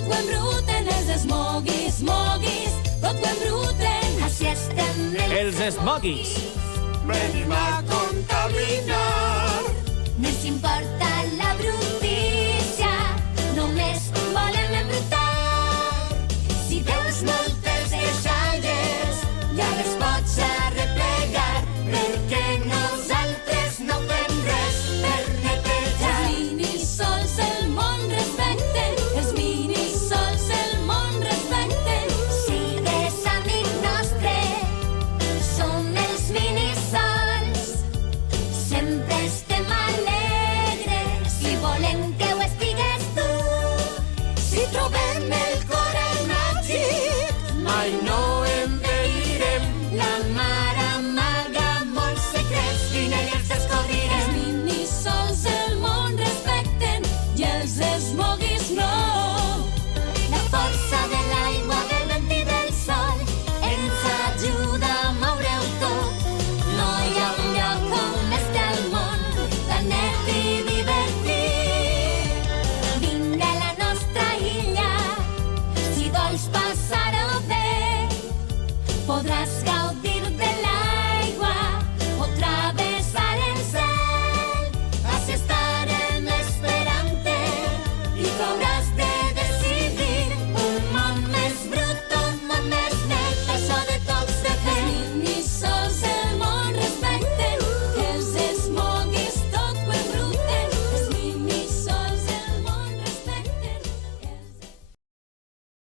tot ho embruten els esmoguis, tot ho embruten, així estem Els Smoguis. Venim a contaminar. No ens importa la brutícia, només volem embrutar. Si veus moltes deixalles, ja les pots arreplegar, perquè nosaltres no fem res per netejar. Els minisols el món respecten, els minisols el món respecten. Sigues amic nostre, som els minisols. Sempre estem alegres i volem que